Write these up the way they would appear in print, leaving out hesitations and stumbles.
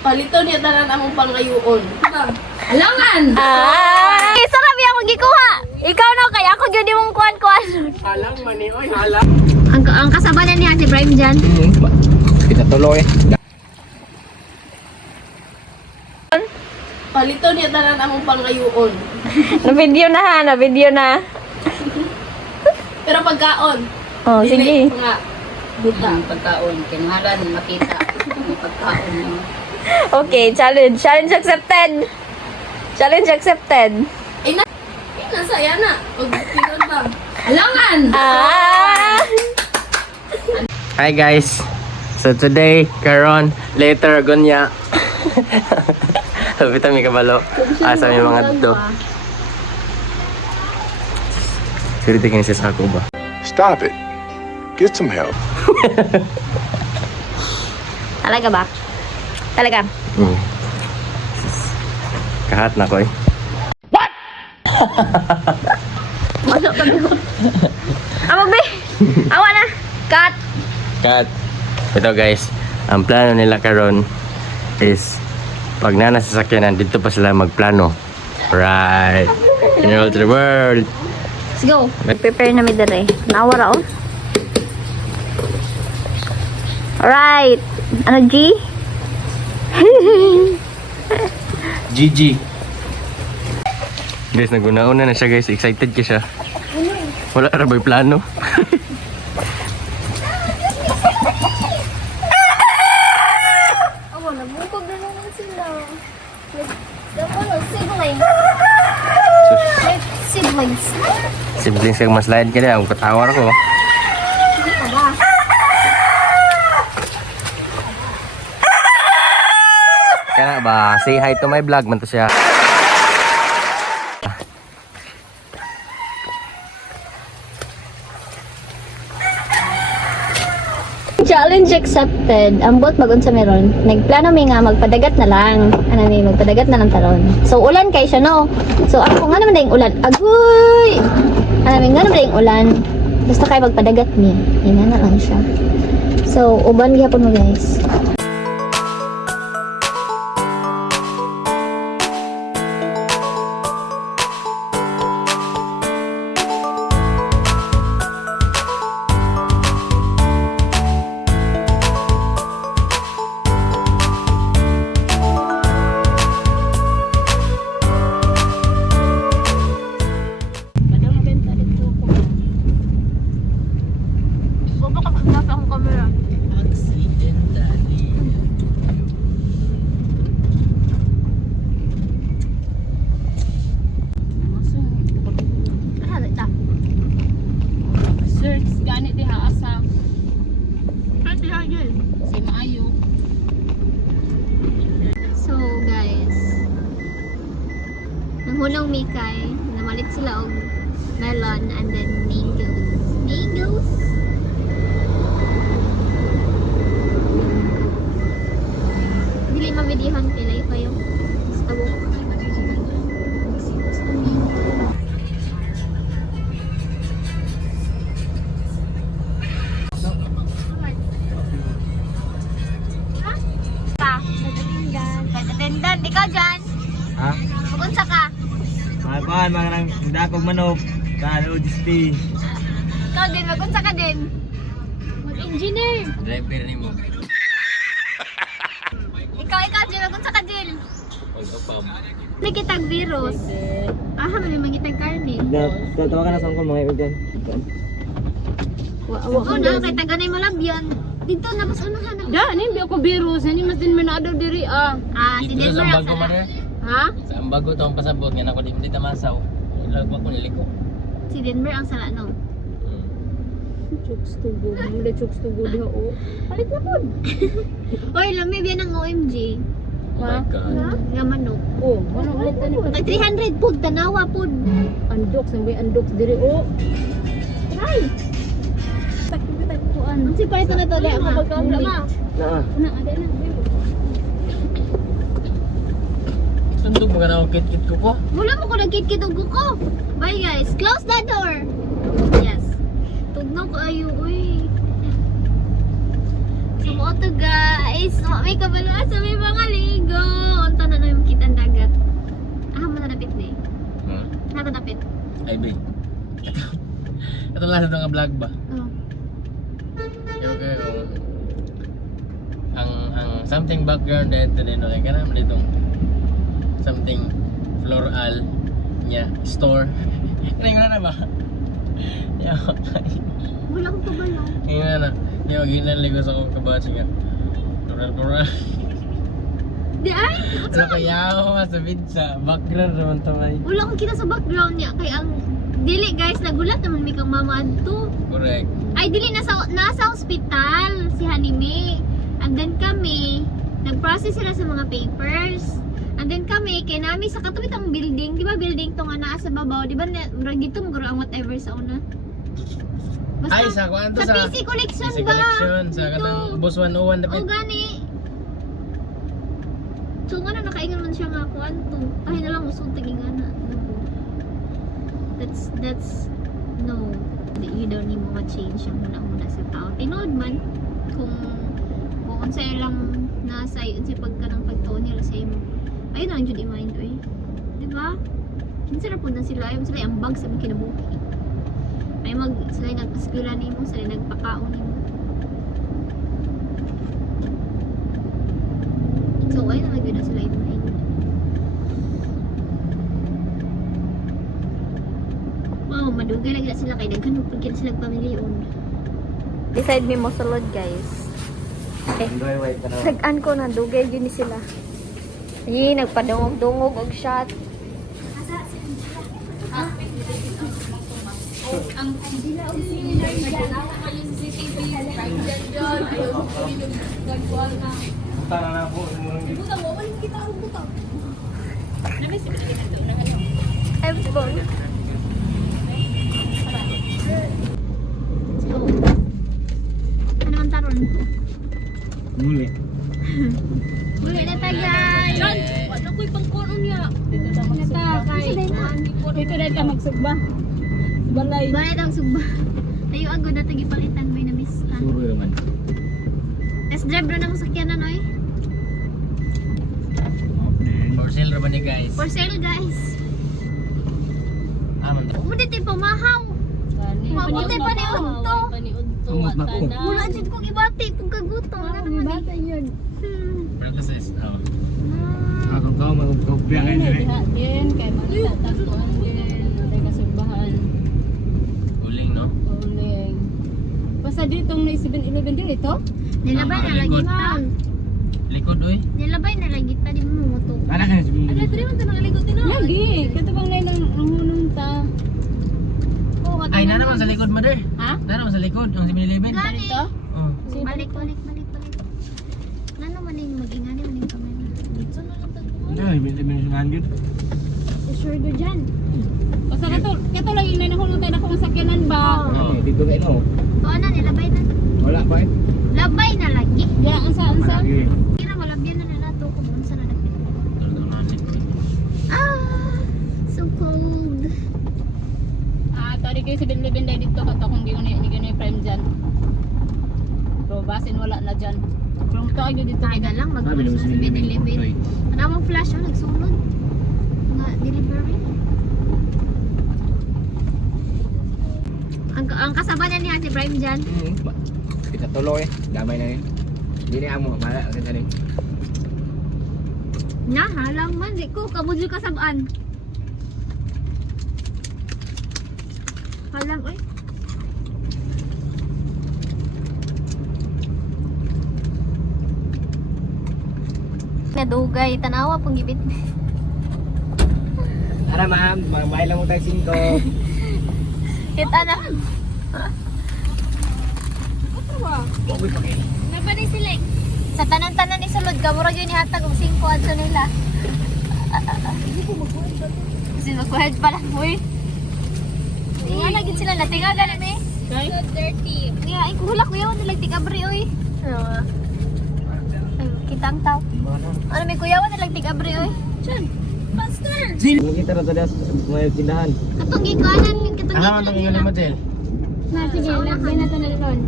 Palito niya tanan among pangayoon. Alangan! Ay! Sarap yung akong gikuha! Ikaw no, kaya ako yun mong kuhan-kuhan. Halang mani oy, halang. Ang kasabanan niya si Brahim dyan. Pinatuloy. Palito niya tanan among pangayoon. Na-video na ha, na-video na. Pero pagkaon. Oh, sige. Mga buta. Ang pagkaon, kinuhalan, makita ang pagkaon mo. Okay, challenge. Challenge accepted. Challenge accepted. Nasaya na. Pag pinon ba? Alangan! Hi guys. So today, karon later gunya. Bita mi kabalo. Asa mi mga dito. Siriti kini sa ako ba? Stop it. Get some help. Talaga ba? Talaga? Hmm. Kahat na ko eh. Masuk ka dito. Amo, be! Awa na! Cut! Cut. Ito guys, ang plano nila karon is pag na nasa sasakyanan, dito pa sila magplano. Right. In all the world. Let's go! Prepare na mi dere. Nawara oh. Alright! Ano, G? GG. Guys, naguna-una na siya guys. Excited ka siya. Wala na ba'y plano? Amo, nabukog na naman sila. Siblings. Siblings. Siblings kang mas lain ka na. Ang katawar ko. Kana ba? Say hi to my vlog man to siya. Challenge accepted. Ang bot magunsa meron. Nagplano mi nga magpadagat na lang. Ano mi magpadagat na lang taron. So ulan kay siya no. So ako nga naman dayong ulan. Agoy. Ano mi nga naman dayong ulan. Basta kay magpadagat mi. Ina na lang siya. So uban gyapon mo guys. Search, ganit diha asa. Si Maayo. So guys, nanghulong mikay, namalit sila og melon and then mangoes. Mangoes? Dili mabidihan pilay kayo. Basta buko. Pwede ikaw dyan. Ha? Pupunsa ka. Mga nang dakog manok. Kano display. Ikaw din, magunsa ka din. Mag-engineer. Driver ni mo. Ikaw din, magunsa ka din. May kitag virus. Aha, may mangitag karne. Tatawa ka na sa mga ibigyan. Oo na, kay taganay mo labyan. Dito na, mas ano hanap. Da, hindi ako virus. Hindi mas din manado diri ah. Si Denver ang sana. Ha? Sa ambago to ang pasabot nga nako di tamasaw. Ilag ko niliko. Si Denver ang sana, no? Chokes to go. Mula chokes to go diha o. Palit na pod. Oy, lamig yan ang OMG. Oh my god. Nga manok. Oh, ano ulit tani pa. Kay 300 pud, tanawa pud. Andox, ang may andox diri o. Try! Ang sipalito na to, dahil ang homemade. Na. Na, ada na. Tundog mo ka na ang kit-kit ko po. Wala mo ko nagkit-kit og ko. Bye guys, close the door. Yes. Tugnaw ko ayo, uy. So mo to guys, may kabalo sa may mga lig. klase ito nga vlog ba? Oh. Okay, ang something background dito din okay ka naman ditong something floral nya store. Ngayon na ba? Ya. Wala akong kabalo. Ngayon na. Yung ginaligo sa kong kabatsi nga. Floral. Di ay! Ano kaya ako sa sa background naman tamay. Wala akong kita sa background niya. Kaya ang... Dili guys, nagulat naman may kang mama adto. Correct. Ay, dili, nasa hospital si Hanime. And then kami, nag-process sila sa mga papers. And then kami, kay nami sa katubit ang building. Di ba building to nga naa sa babaw? Di ba dito maguro ang whatever sa una? Basta, Ay, sa kuwan to sa PC collection PC ba? collection sa Dito. katang Bus 101 O dapat. gani. So nga na nakaingan man siya nga kuan to. Ay na lang usod taging ana. That's no. You don't need mo ma-change yung muna sa tao. Tinood man kung unsa lang nasa yun si pagka ng pagtuon nila sa imo. Ayun ang jud i-mind oy. Di ba? Kinsa ra pud na sila ayon sila ang bag sa mga kinabuhi. Ay sila nagpaskila nimo, sila nagpakaon nimo. So ayun na gyud na sila i-mind. Wow, madugay lagi na sila kay daghan pag kina sila pamilyon. Beside me mo sulod guys. Nag-an ko na dugay yun ni sila. Ay, nagpadungog-dungog og shot. Ang sila o sila nagdalawa kayo sa CCTV kahit dyan ayaw ko yung nagkuhan na butang mo ulit kita ang butang Everyone. Ano man taron? Muli. Muli na ta guys. John, wala ko'y pangkuno niya Dito na ka magsugba. Balay. Bayad ang sugba. Tayo agad na tagipalitan may nabista. Suro naman. Test drive na mo sakyanan oy. For sale naman ni guys. For sale guys. Aman to. Mo dito pamahaw. Mabuti pa ni unto. Wala jud kong ibati pag kagutom na naman. yun. Pero this is Ah. ako magkopya kayo dire. Din, kay Manita, tagtuan din. May kasugbahan. Uling no? Uling. Basta ditong na 7-Eleven din ito? Nilabay na lagi ta. Likod oy. Nilabay na lagi ta di mo to. Ana ka sa ano dito man ito nakaligot din Lagi. Kato bang na nanghunong ta. Ay, na naman sa likod, mother. Ha? Na naman sa likod, ang 7-Eleven. Gani. Dito? Oh. Balik. Nano man yung magingani man yung kamera. dito na lang tagpuan Ay, 7-Eleven good. Sure do dyan. Basta kato lang yung nanahunong tayo na kung sakyanan ba? Oh, dito kayo no. Oo na, nilabay na. Wala pa eh. Labay na lagi. Ya, ansa? Kira malabyan na nato kung unsa na nagpili. So cold. Tari kayo 7-Eleven dahil dito kato kung di ko na prime dyan. Pero basin wala na dyan. Pero ito kayo dito Tayo na lang mag-flash sa 7-Eleven. Ano mong flash ang nagsunod? Nga delivery. Ang kasama niya niya si Prime dyan. Kita tuloy, damay na yun. Hindi na amo, mala ang tali. Nya, halang man. Di ko, kabudyo kasabaan. Halang, oy. Nadugay, tanawa pong gibit. Tara ma'am, magbayad lang mo tayo 5. Kita na. nabali sila Sa tanan-tanan ni sulod ka, mura yun ihatag og 5 adso nila. Kasi magkuhad pa lang, uy. Nga na gid sila, natinga ganun eh. so dirty Nga, ay kuhulak ko yun, nilag tig-abri, uy. Ay, kitang tao. Ano, may kuyawan nilag tig-abri, uy. master Mo kita ra sa may tindahan. Katong gikanan, katong Aha, man tong ingon mo Jel. Na, sige, lagyan na ito na ron.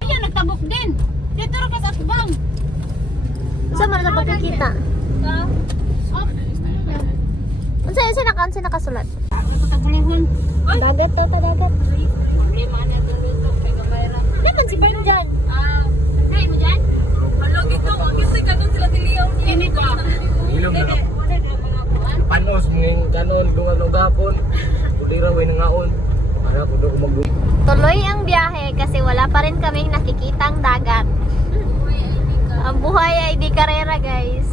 Ayan, nagtabok din. Dito rin ka sa akbang. Saan man na pagkakita? Unsa nakasulat? Dagat to, dagat. Problema na doon dito. Kay Gamayra. Naman si Ben dyan. Nay mo dyan? Hello, gito. Ang kasi ganun sila diliyaw niya. Kini ba? Ilom na. Wala ka mga buwan. Panos, ngayong kanon, dungan ng gapon. Kulira, way nangaon. Para po doon mag Tuloy ang biyahe kasi wala pa rin kaming nakikitang dagat. Ang buhay ay di karera, guys.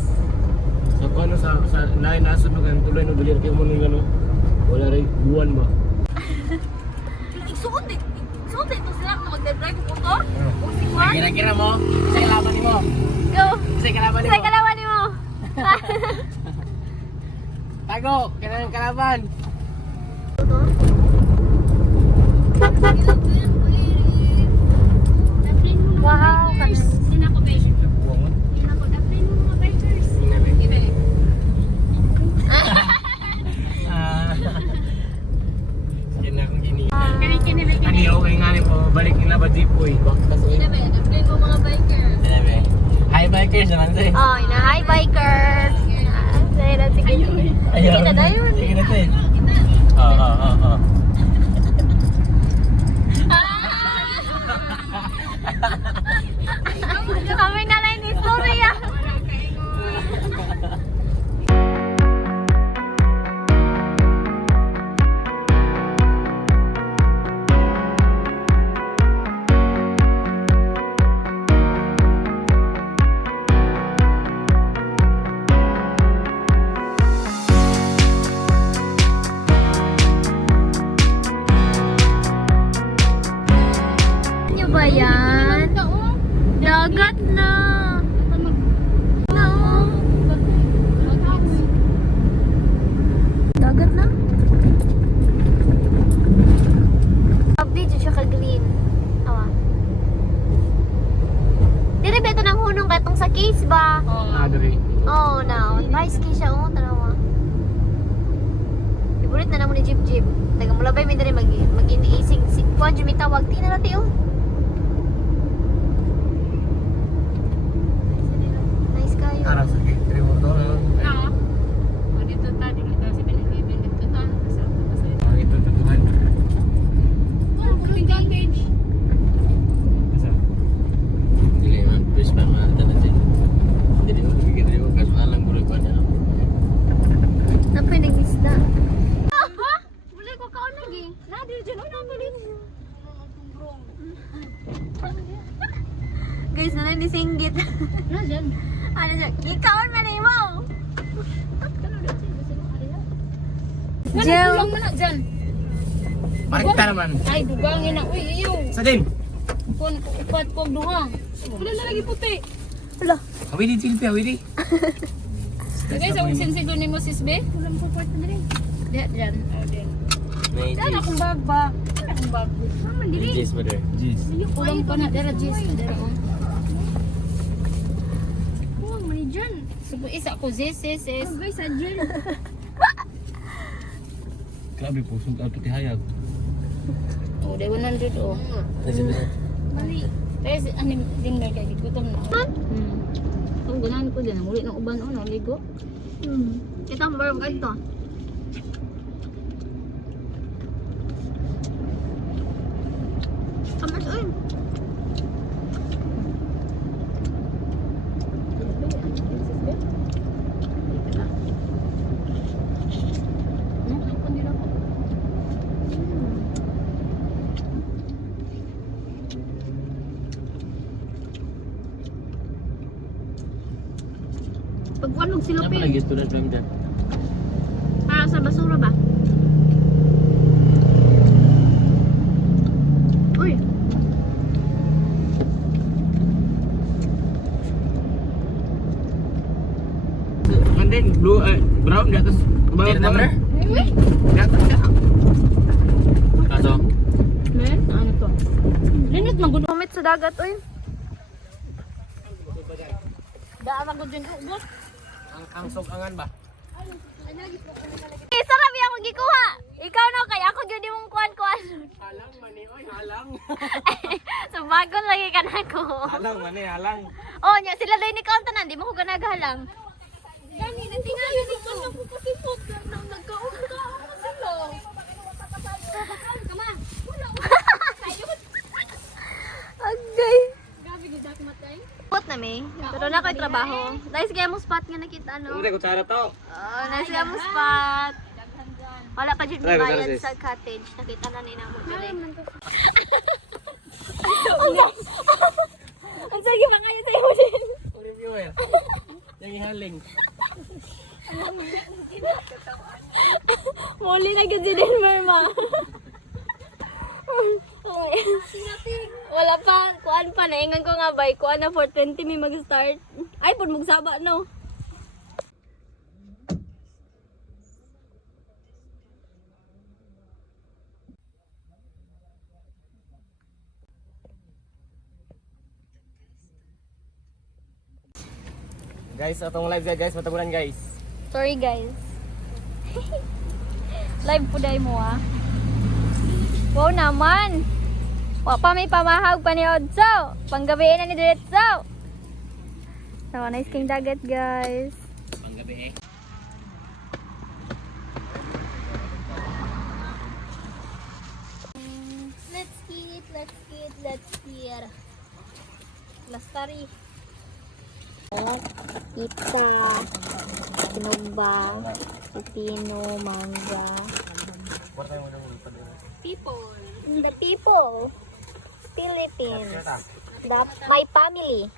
Sa ano, sa lain nasunugan, tuloy no, bilir kayo mo nung ano. Wala rin buwan ba? Isuot eh. Isuot eh. Ito sila kung mag-drive ng motor. Kung si Juan. Kira-kira mo, sa kalaban mo. Go! Sa kalaban Sa kalawan mo! Tago, kailangan ng kalaban. Wow! Sino ako ba? Sino ako? Daplin mo mga bikers. Ibalik. Yan na akong gini. Kani ba? Ani, okay nga rin po, balik nila ba jeep po eh. Sino ba? Daplin mo mga bikers. Hi bikers naman sa'yo. Oh, ina, hi bikers! Sige na, sige. Sige na, dayon. Sige na sa'yo. Oo. Kami na lang ni story ah. Ano ba yan? Dagat na. No. Dagat na. Update siya ka green. Awa. Dire beto nang hunong katong sa case ba? Adri. Oh, now. Nice case siya oh, tanawa. Ibulit na namo ni Jeep Jeep. Taga mula ba mi dire mag-iniising si kuan jud mi tawag tina na tiyo. Nice kayo. Ara sa kay motor. Oo. O dito ta, dito si Benibin dito ta. Ang ito tutuhan. Oh, puting garbage. Dili man, please man, tanan siya. Jadi mo bigyan rin mo kaso alang buloy ko na. Na pwedeng isda. Wala ko kaon lagi. Na di dyan na galit. Guys, na ni singgit. Na dyan. Ano siya? Ikaon man ni mo. Kulang mo na dyan. Marikta naman. Ay, dugangin na. Uy, iyo. Sa din. Kung upat kong duha. Wala na lagi puti. Hala. Awidi silpi, awidi. Guys, ang sinsigo ni mo sis be. Walang puport na rin. Diyan, dyan. Oh, dyan. May Diyan akong bag ba? Diyan akong bag. Mama, dili. Jis ba der? Jis. Kulang pa na. Dara, Jis. Dara, oh. Oh, mani dyan. Subo isa ko, Jis. Oh, guys, dyan. Grabe po, sunod auto tihayag. Oh, day 100, oh. Mali. Guys, aning dinner kay gutom na. Kung ganahan ko din, muli ng uban, oh, ligo. Kita ang barang ito. Kamas, oy. Pagwalog sila Apa lagi student from there? para sa basura ba? Uy. And then blue, brown di atas bawah number? Di atas ka. Kaso? Men, ano to? Linit magulo. Kumit sa dagat, uy. Daan ko dyan, ubos. Ang sokangan ba? Sarap yung akong gikuha. Ikaw no, kaya ako gyud mong kuan-kuan. Halang mani, oy, halang. So bagon lagi ka na ko. Halang mani, halang. Oh, nya sila dai ni kaunta na, di mo ko ganagahalang. Gani, natingayo dito. Nagpupasipot. Agay. Spot na may. Pero na ko'y trabaho. Nice kaya mo spot nga nakita, no? Hindi ko tsara to. Oh, nice kaya mo spot. Wala pa dyan bayad sa cottage. Nakita na nila mo dyan. Ang sige pa ngayon sa'yo din. Reviewer. Yung ihaling. Muli na ka din, Merma. Wala pa. Kuan pa. Naingan ko nga ba. Kuan na 4:20 may mag-start. Ay, pun magsaba, no? Guys, atong live guys, matagulan guys. Sorry, guys. Live po day mo, ah. Wow naman. Wa pa may pamahag pa ni Odso. Panggabiin na ni Diretso. So, nice king dagat, guys. Panggabi eh. Let's eat, let's eat, let's eat. Lastari. Pizza, tinugbang, pipino, mangga. People. The people. Philippines. My family.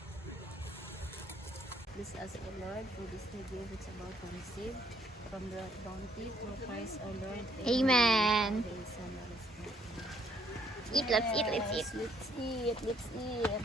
This as a Lord, for this we give, it's about to receive from the bounty through Christ our Lord. Amen. Praise and respect. Eat, let's eat, let's eat. Let's eat, let's eat.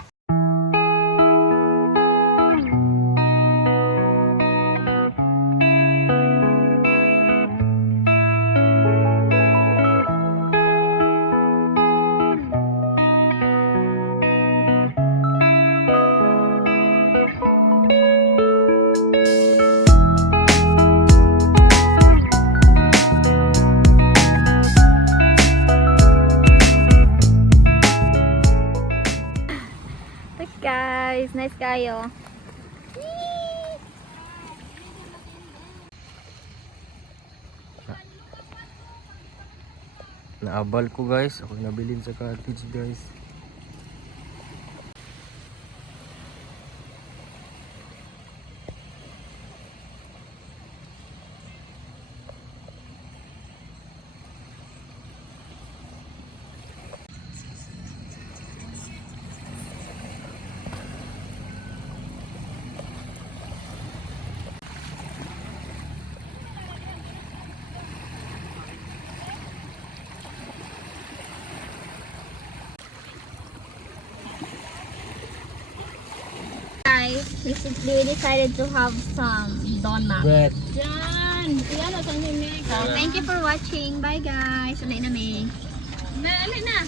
Thanks, guys. Nice kayo. Naabal ko guys. Ako nabilin sa cottage guys. Guys, we decided to have some donut. Bread. Yan! Yan, asan yung neck? So, thank you for watching. Bye, guys. Ulay na, May. Na, alin na!